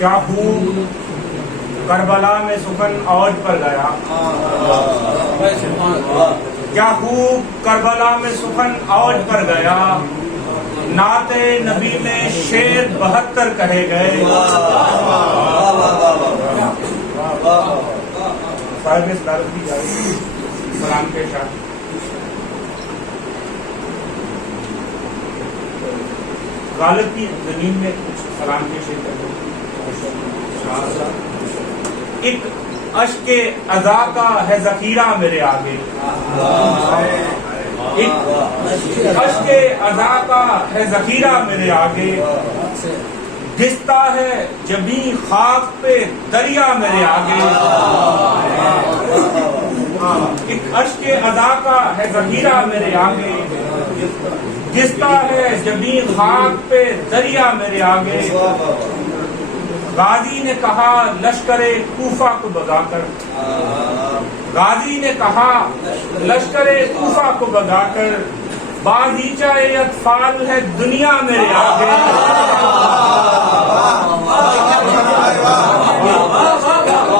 کیا خوب کربلا میں سخن اوج پر گیا، کیا خوب کربلا میں سخن اوج پر گیا، نعت نبی میں شعر 72 کہے گئے۔ صاحب صدارت کی جائے سلام کے ساتھ غالب کی زمین میں کچھ سلام کے شعر کرتے۔ ایک اشک اذا کا ہے ذخیرہ میرے آگے، ایک اشک اذا کا ہے ذخیرہ میرے آگے، گھستا ہے جبیں خاک پہ دریا میرے آگے۔ ایک اشک اذا کا ہے ذخیرہ میرے آگے، گھستا ہے جبیں خاک پہ دریا میرے آگے۔ غازی نے کہا لشکر کوفہ کو بگا کر، غازی نے کہا لشکر کوفہ کو بگا کر، بازیچہ اطفال ہے دنیا میرے آگے۔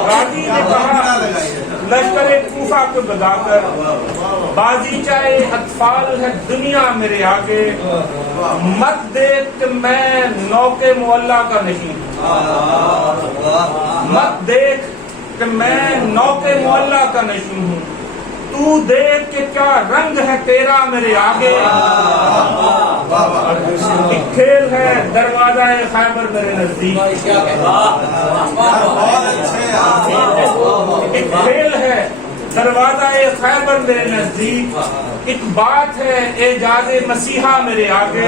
غازی نے کہا لشکر کوفہ کو بگا کر، بازیچہ اطفال ہے دنیا میرے آگے۔ مت دیکھ کہ میں نوکے معلیٰ کا نہیں، مت دیکھ کہ میں نوکے معلیٰ کا نہیں ہوں، تو دیکھ کہ کیا رنگ ہے تیرا میرے آگے۔ ایک کھیل ہے دروازہ خیبر میرے نزدیک، ایک کھیل ہے دروازہ خیبر میرے نزدیک، ایک بات ہے اعجاز مسیحا میرے آگے۔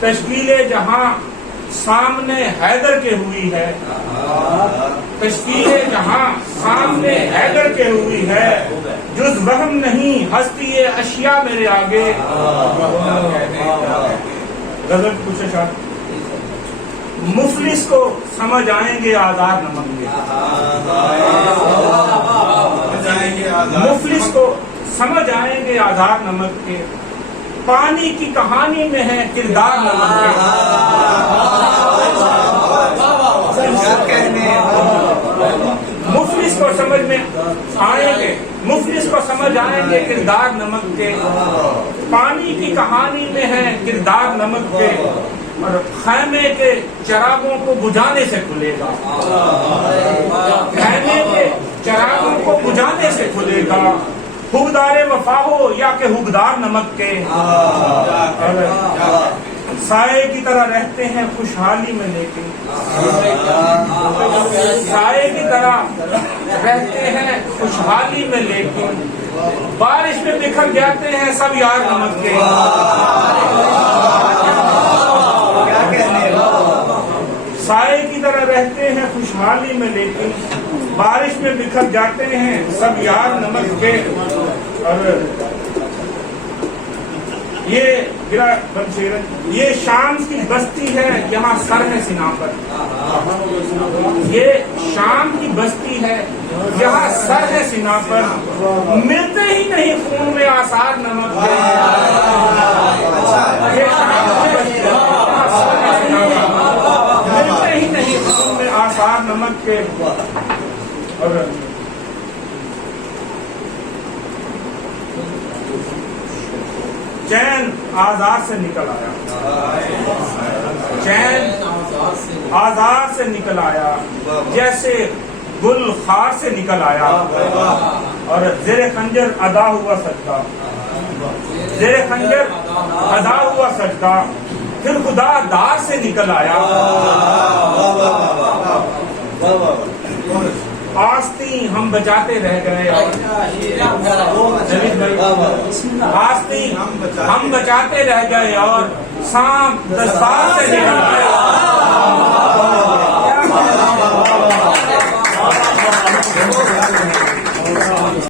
تشکیل جہاں سامنے حیدر کے ہوئی ہے، تشکیل جہاں سامنے حیدر کے ہوئی ہے، جز وہم نہیں ہستی اشیاء میرے آگے۔ غزل پوچھے شاہ مفلس کو سمجھ آئیں گے آزاد نمک کے، مفلس کو سمجھ آئیں گے آزاد نمک کے، پانی کی کہانی میں ہے کردار نمک کے۔ مفلس کو سمجھ میں آئیں گے، مفلس کو سمجھ آئیں گے کردار نمک کے، پانی کی کہانی میں ہے کردار نمک کے، اور خیمے کے چراغوں کو بجھانے سے کھلے گا، خیمے کے چراغوں کو بجھانے سے کھلے گا، حقدار وفا ہو یا کہ حقدار نمک کے۔ سائے کی طرح رہتے ہیں خوشحالی میں لیکن، سائے کی طرح رہتے ہیں خوشحالی میں لیکن، بارش میں بکھر جاتے ہیں سب یار نمک کے۔ سائے کی طرح رہتے ہیں خوشحالی میں لیکن، بارش میں بکھر جاتے ہیں سب یار نمک کے۔ اور یہ شام کی بستی ہے یہاں سر ہے سنا پر، یہ شام کی بستی ہے یہاں سر ہے سنا پر، ملتے ہی نہیں خون میں آثار نمک کے۔ یہ شام کی بستی ہے یہاں سر ہے سنا پر، ملتے ہی نہیں خون میں آثار نمک کے۔ اور چین آزاد سے نکل آیا، چین آزاد سے نکل آیا، جیسے گل خار سے نکل آیا، اور زیر خنجر ادا ہوا سجدہ، زیر خنجر ادا ہوا سجدہ، پھر خدا دار سے نکل آیا۔ آستی ہم بچاتے رہ گئے، آستی ہم بچاتے رہ گئے، اور سانپ دستار سے نکل آیا۔